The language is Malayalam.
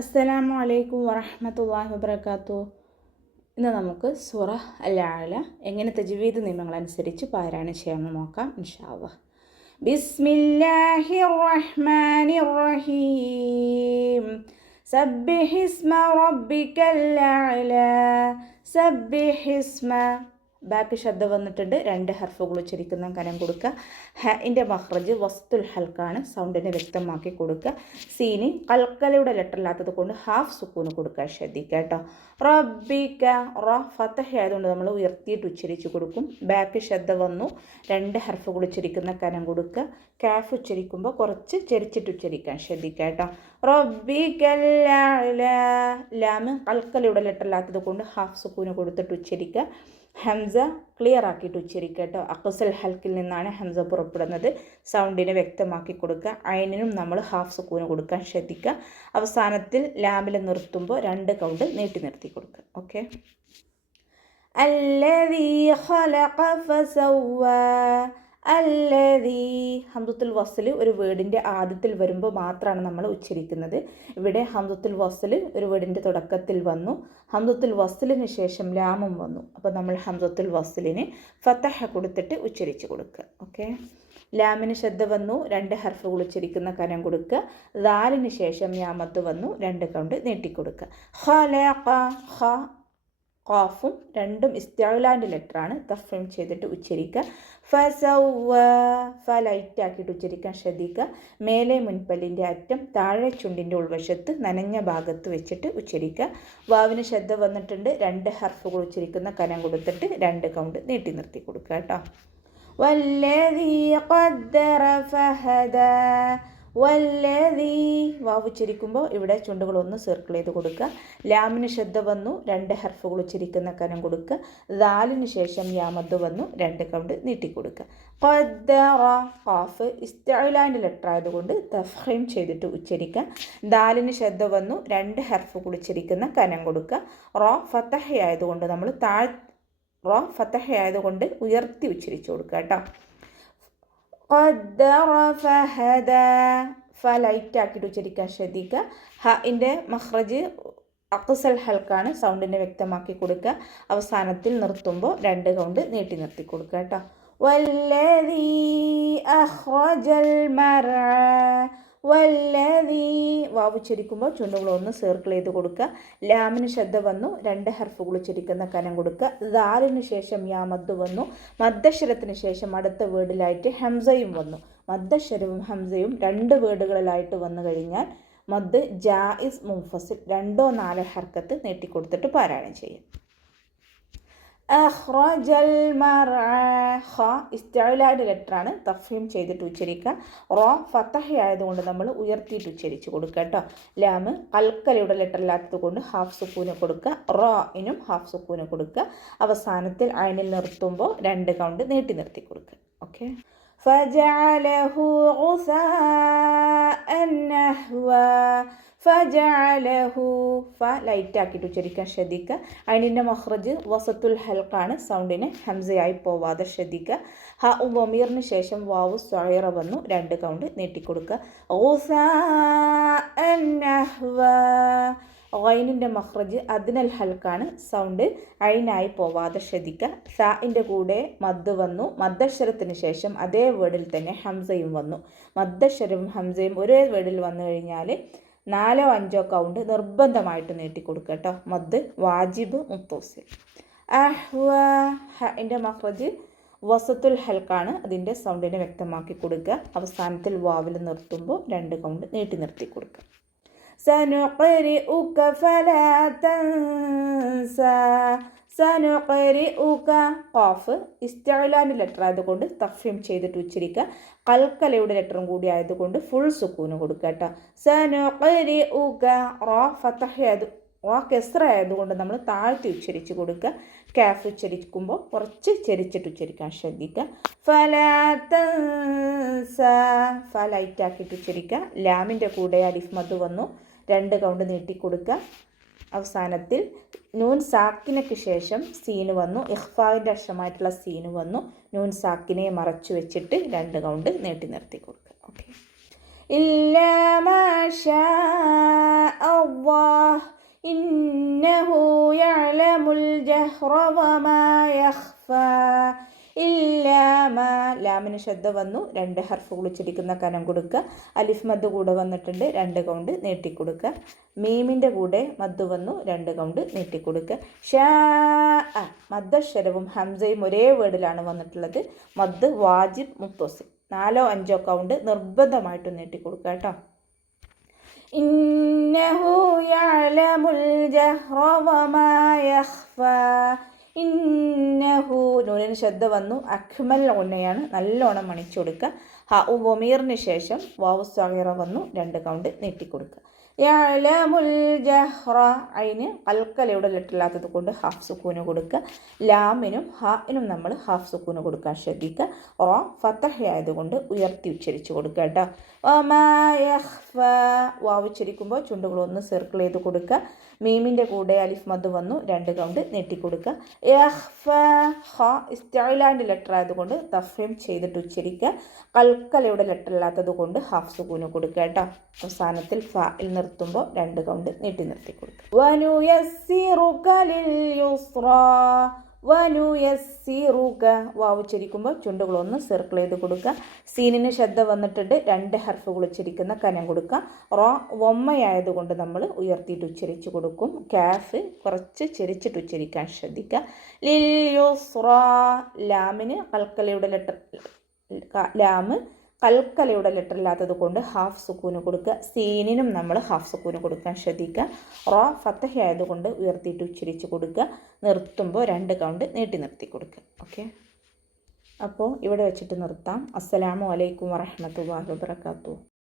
അസ്സലാമു അലൈക്കും വറഹ്മത്തുള്ളാഹി വബറകാതുഹു. ഇന്ന് നമുക്ക് സൂറ അൽ അഅല എങ്ങനെ തജ്വീദ് നിയമങ്ങളനുസരിച്ച് പാരായണം ചെയ്യാമെന്ന് നോക്കാം ഇൻഷാ അല്ലാഹ്. ബിസ്മില്ലാഹിർ റഹ്മാനിർ റഹീം. സബ്ബിഹിസ്മ റബ്ബിക്കൽ അഅല. സബ്ബിഹിസ്മ ബാക്ക് ശബ്ദം വന്നിട്ടുണ്ട്. 2 ഹർഫുകൾ ഉച്ചരിക്കുന്ന കനം കൊടുക്കുക. ഹഇൻ്റെ മഖ്റജ് വസ്തുൽ ഹൽക്കാണ്, സൗണ്ടിനെ വ്യക്തമാക്കി കൊടുക്കുക. സീന് കൽക്കലയുടെ ലെറ്റർ ഇല്ലാത്തത് കൊണ്ട് ഹാഫ് സുക്കൂന് കൊടുക്കുക, ശ്രദ്ധിക്കുക കേട്ടോ. റബ്ബിക റ ഫതഹ ആയതുകൊണ്ട് നമ്മൾ ഉയർത്തിയിട്ട് ഉച്ചരിച്ച് കൊടുക്കും. ബാക്ക് ശബ്ദം വന്നു, 2 ഹർഫുകൾ ഉച്ചരിക്കുന്ന കനം കൊടുക്കുക. കാഫ് ഉച്ചരിക്കുമ്പോൾ കുറച്ച് ചെരിച്ചിട്ട് ഉച്ചരിക്കാൻ ശ്രദ്ധിക്കുക കേട്ടോ. റബ്ബിക്കൽ അഅല. ലാമ് കൽക്കലയുടെ ലെറ്റർ ഇല്ലാത്തത് കൊണ്ട് ഹാഫ് സുക്കൂന് കൊടുത്തിട്ട് ഉച്ചരിക്കുക. ഹംസ ക്ലിയർ ആക്കിയിട്ട് ഉച്ചരിക്കുക കേട്ടോ. അഖ്സൽ ഹൽക്കിൽ നിന്നാണ് ഹംസ പുറപ്പെടുന്നത്. സൗണ്ടിനെ വ്യക്തമാക്കി കൊടുക്കുക. ഐനിനും നമ്മൾ ഹാഫ് സുക്കൂന് കൊടുക്കാൻ ശ്രദ്ധിക്കുക. അവസാനത്തിൽ ലാമിൽ നിർത്തുമ്പോൾ 2 കൗണ്ട് നീട്ടി നിർത്തി കൊടുക്കുക. ഓക്കെ. അല്ലദീ ഖലഖ ഫസവ്വ. അല്ലദീ ഹംസത്തുൽ വസ്ൽ ഒരു വേർഡിൻ്റെ ആദ്യത്തിൽ വരുമ്പോൾ മാത്രമാണ് നമ്മൾ ഉച്ചരിക്കുന്നത്. ഇവിടെ ഹംസത്തുൽ വസ്ൽ ഒരു വേർഡിൻ്റെ തുടക്കത്തിൽ വന്നു, ഹംസത്തുൽ വസ്ലിന് ശേഷം ലാമും വന്നു. അപ്പോൾ നമ്മൾ ഹംസത്തുൽ വസ്ലിന് ഫതഹ കൊടുത്തിട്ട് ഉച്ചരിച്ച് കൊടുക്കുക. ഓക്കെ. ലാമിന് ശബ്ദം വന്നു, 2 ഹർഫുകൾ ഉച്ചരിക്കുന്ന കനം കൊടുക്കുക. ദാലിന് ശേഷം യാമത്ത് വന്നു, 2 കൗണ്ട് നീട്ടിക്കൊടുക്കുക. ഖലഖ ഖ ഖാഫും 2ഉം ഇസ്തിഅലാൻ്റെ ലെറ്ററാണ്, തഫ്ഹീം ചെയ്തിട്ട് ഉച്ചരിക്കുക. ഫസവ്വ ഫ ലൈറ്റ് ആക്കിയിട്ട് ഉച്ചരിക്കാൻ ശ്രദ്ധിക്കുക. മേലെ മുൻപല്ലിൻ്റെ അറ്റം താഴെ ചുണ്ടിൻ്റെ ഉൾവശത്ത് നനഞ്ഞ ഭാഗത്ത് വെച്ചിട്ട് ഉച്ചരിക്കുക. വാവിന് ശബ്ദം വന്നിട്ടുണ്ട്, 2 ഹർഫുകൾ ഉച്ചരിക്കുന്ന കനം കൊടുത്തിട്ട് 2 കൗണ്ട് നീട്ടി നിർത്തി കൊടുക്കുക കേട്ടോ. വല്ലദീ ഖദ്ദറ ഫഹദ. വല്ലദീ വാവ് ഉച്ചരിക്കുമ്പോൾ ഇവിടെ ചുണ്ടുകളൊന്ന് സർക്കിൾ ചെയ്ത് കൊടുക്കുക. ലാമിന് ശബ്ദം വന്നു, 2 ഹർഫുകൾ ഉച്ചരിക്കുന്ന കനം കൊടുക്കുക. ദാലിന് ശേഷം യാമദ് വന്നു, 2 കൗണ്ട് നീട്ടിക്കൊടുക്കുക. ഖദ്ദറ ഖാഫ് ഇസ്തിഅലാൻ്റെ ലെറ്റർ ആയതുകൊണ്ട് തഫ്ഹീം ചെയ്തിട്ട് ഉച്ചരിക്കുക. ദാലിന് ശബ്ദം വന്നു, 2 ഹർഫുകൾ ഉച്ചരിക്കുന്ന കനം കൊടുക്കുക. റ ഫതഹ ആയതുകൊണ്ട് നമ്മൾ ഫതഹ ആയതുകൊണ്ട് ഉയർത്തി ഉച്ചരിച്ചു കൊടുക്കുക കേട്ടോ. ഖദ്ദറ ഫഹദ ഫ ലൈറ്റ് ആക്കിയിട്ട് ഉച്ചരിക്കാൻ ശ്രദ്ധിക്കുക. ഹഇൻ്റെ മഖ്റജ് അഖ്സൽ ഹൽക്കാണ്, സൗണ്ടിനെ വ്യക്തമാക്കി കൊടുക്കുക. അവസാനത്തിൽ നിർത്തുമ്പോൾ 2 കൗണ്ട് നീട്ടി നിർത്തി കൊടുക്കുക കേട്ടോ. വല്ലദീ അഖ്റജൽ മർഅ. വല്ലദീ വാവ് ഉച്ചരിക്കുമ്പോൾ ചുണ്ടുകളൊന്ന് സർക്കിൾ ചെയ്ത് കൊടുക്കുക. ലാമിന് ശബ്ദം വന്നു, 2 ഹർഫുകൾ ഉച്ചരിക്കുന്ന കനം കൊടുക്കുക. ദാലിന് ശേഷം യാമദ് വന്നു. മദ്ദശ്വരത്തിന് ശേഷം അടുത്ത വേർഡിലായിട്ട് ഹംസയും വന്നു. മദ്ദശ്വരവും ഹംസയും 2 വേർഡുകളിലായിട്ട് വന്നു കഴിഞ്ഞാൽ മദ് ജായിസ് മുൻഫസിൽ 2 or 4 ഹർക്കത്ത് നീട്ടിക്കൊടുത്തിട്ട് പാരായണം ചെയ്യും. അഖ്റജൽ മർഅ ഖ ഇസ്തിഅലാൻ്റെ ലെറ്ററാണ്, തഫ്ഹീം ചെയ്തിട്ട് ഉച്ചരിക്കുക. റ ഫതഹ ആയതുകൊണ്ട് നമ്മൾ ഉയർത്തിയിട്ട് ഉച്ചരിച്ച് കൊടുക്കുക കേട്ടോ. ലാമ് കൽക്കലയുടെ ലെറ്റർ ഇല്ലാത്തത് കൊണ്ട് ഹാഫ് സുക്കൂന് കൊടുക്കുക. റഇനും ഹാഫ് സുക്കൂന് കൊടുക്കുക. അവസാനത്തിൽ ഐനിൽ നിർത്തുമ്പോൾ 2 കൗണ്ട് നീട്ടി നിർത്തി കൊടുക്കുക. ഓക്കെ. ഫജഅലഹു ഗുസാഅൻ നഹ്വ. ഫജഅലഹു ഫ ലൈറ്റ് ആക്കിയിട്ട് ഉച്ചരിക്കാൻ ശ്രദ്ധിക്കുക. ഐനിൻ്റെ മഖ്റജ് വസത്തുൽ ഹൽക്കാണ്, സൗണ്ടിനെ ഹംസയായി പോവാതെ ശ്രദ്ധിക്കുക. ഹ വമീറിന് ശേഷം വാവു സ്വൈറ വന്നു, 2 കൗണ്ട് നീട്ടിക്കൊടുക്കുക. ഗുസാഅൻ നഹ്വ. ഐനിൻ്റെ മഖ്റജ് അദ്നൽ ഹൽക്കാണ്, സൗണ്ട് ഐനായി പോവാതെ ശ്രദ്ധിക്കുക. സാഇൻ്റെ കൂടെ മദ് വന്നു. മദ്ദശ്വരത്തിന് ശേഷം അതേ വേർഡിൽ തന്നെ ഹംസയും വന്നു. മദ്ദശ്വരവും ഹംസയും ഒരേ വേർഡിൽ വന്നു കഴിഞ്ഞാൽ 4 or 5 കൗണ്ട് നിർബന്ധമായിട്ട് നീട്ടിക്കൊടുക്കുക കേട്ടോ. മദ് വാജിബ് മുത്തസിൽ. അഹ്വ ഹഇൻ്റെ മഖ്റജ് വസത്തുൽ ഹൽക്കാണ്, അതിൻ്റെ സൗണ്ടിനെ വ്യക്തമാക്കി കൊടുക്കുക. അവസാനത്തിൽ വാവിൽ നിർത്തുമ്പോൾ 2 കൗണ്ട് നീട്ടി നിർത്തി കൊടുക്കുക. സനുഖ്രിഉക ഫലാ തൻസ. സനുഖ്രിഉക ഖാഫ് ഇസ്തിഅലാൻ്റെ ലെറ്റർ ആയതുകൊണ്ട് തഫ്ഹീം ചെയ്തിട്ട് ഉച്ചരിക്കുക. കൽക്കലയുടെ ലെറ്ററും കൂടി ആയതുകൊണ്ട് ഫുൾ സുക്കൂന് കൊടുക്കുക കേട്ടോ. സനുഖ്രിഉക റ ഫതഹ റ കസ്റ ആയതുകൊണ്ട് നമ്മൾ താഴ്ത്തി ഉച്ചരിച്ച് കൊടുക്കുക. കാഫ് ഉച്ചരിക്കുമ്പോൾ കുറച്ച് ചെരിച്ചിട്ട് ഉച്ചരിക്കാൻ ശ്രദ്ധിക്കുക. ഫലാ തൻസ ഫ ലൈറ്റ് ആക്കിയിട്ട് ഉച്ചരിക്കുക. ലാമിൻ്റെ കൂടെ അലിഫ് മദ് വന്നു, 2 കൗണ്ട് നീട്ടിക്കൊടുക്കുക. അവസാനത്തിൽ നൂൻ സാക്കിനയ്ക്ക് ശേഷം സീന് വന്നു, ഇഖ്ഫാവിൻ്റെ അക്ഷരമായിട്ടുള്ള സീന് വന്നു. നൂൻ സാക്കിനെ മറച്ചു വെച്ചിട്ട് 2 കൗണ്ട് നീട്ടി നിർത്തി കൊടുക്കുക. ഓക്കെ. إلا ما شاء الله الجهر وما يخفى إلا ما ലാമിന് ശബ്ദ വന്നു 2 ഹർഫുകൾ ഉച്ചരിക്കുന്ന കനം കൊടുക്കുക. അലിഫ് മദ് കൂടെ വന്നിട്ടുണ്ട് 2 കൗണ്ട് നീട്ടിക്കൊടുക്കുക. മീമിൻ്റെ കൂടെ മദ് വന്നു 2 കൗണ്ട് നീട്ടിക്കൊടുക്കുക. ഷാ മദ്ദക്ഷരവും ഹംസയും ഒരേ വേർഡിലാണ് വന്നിട്ടുള്ളത്. മദ് വാജിബ് മുത്തസിൽ 4 5 കൗണ്ട് നിർബന്ധമായിട്ടും നീട്ടിക്കൊടുക്കുക കേട്ടോ. ഇന്നഹു യഅലമുൽ ജഹ്റ വമാ യഖ്ഫാ ഇന്നഹു നൂനിന് ശബ്ദ വന്നു അക്മൽ ഉന്നയാണ് നല്ലോണം മണിച്ചു കൊടുക്കുക. ഹ വമീറിന് ശേഷം വാവു സഗീറ വന്നു 2 കൗണ്ട് നീട്ടിക്കൊടുക്കുക. യഅലമുൽ ജഹ്റ അതിന് കൽക്കലയുടെ ലെറ്ററില്ലാത്തത് കൊണ്ട് ഹാഫ് സുക്കൂന് കൊടുക്കുക. ലാമിനും ഹാഇനും നമ്മൾ ഹാഫ് സുക്കൂന് കൊടുക്കാൻ ശ്രദ്ധിക്കുക. റോ ഫതഹ് ആയതുകൊണ്ട് ഉയർത്തി ഉച്ചരിച്ച് കൊടുക്കുക കേട്ടോ. വമാ യഖ്ഫ വാവ് ഉച്ചരിക്കുമ്പോൾ ചുണ്ടുകളൊന്ന് സർക്കിൾ ചെയ്ത് കൊടുക്കുക. മീമിൻ്റെ കൂടെ അലിഫ് മദ് വന്നു 2 കൗണ്ട് നീട്ടിക്കൊടുക്കുക. യഖ്ഫ ഹ ഇസ്തിഅലാൻ്റെ ലെറ്റർ ആയതുകൊണ്ട് തഫ്ഹീം ചെയ്തിട്ട് ഉച്ചരിക്കുക. കൽക്കലയുടെ ലെറ്റർ ഇല്ലാത്തത് കൊണ്ട് ഹാഫ് സുക്കൂന് കൊടുക്കുക കേട്ടോ. അവസാനത്തിൽ ഫാഇൽ നിർത്തുമ്പോൾ 2 കൗണ്ട് നീട്ടി നിർത്തി കൊടുക്കുക. വനുയസ്സിറുക ലിൽ യുസ്റാ വനുയസ്സിറുക വാവ് ഉച്ചരിക്കുമ്പോൾ ചുണ്ടുകളൊന്ന് സർക്കിൾ ചെയ്ത് കൊടുക്കുക. സീനിന് ശബ്ദ വന്നിട്ടുണ്ട് 2 ഹർഫുകൾ ഉച്ചരിക്കുന്ന കനം കൊടുക്കുക. റോ വമ്മയായതുകൊണ്ട് നമ്മൾ ഉയർത്തിയിട്ട് ഉച്ചരിച്ച് കൊടുക്കും. കാഫ് കുറച്ച് ചെരിച്ചിട്ട് ഉച്ചരിക്കാൻ ശ്രദ്ധിക്കുക. ലിൽ യുസ്റാ ലാമിന് കൽക്കലയുടെ ലെറ്റർ ലാമ് കൽക്കലയുടെ ലെറ്റർ ഇല്ലാത്തത് കൊണ്ട് ഹാഫ് സുക്കൂന് കൊടുക്കുക. സീനിനും നമ്മൾ ഹാഫ് സുക്കൂന് കൊടുക്കാൻ ശ്രദ്ധിക്കുക. റോ ഫതഹ ആയതുകൊണ്ട് ഉയർത്തിയിട്ട് ഉച്ചരിച്ച് കൊടുക്കുക. നിർത്തുമ്പോൾ 2 കൗണ്ട് നീട്ടി നിർത്തി കൊടുക്കുക. ഓക്കെ, അപ്പോൾ ഇവിടെ വെച്ചിട്ട് നിർത്താം. അസ്സലാമു അലൈക്കും വറഹ്മത്തുള്ളാഹി വബറകാതുഹു.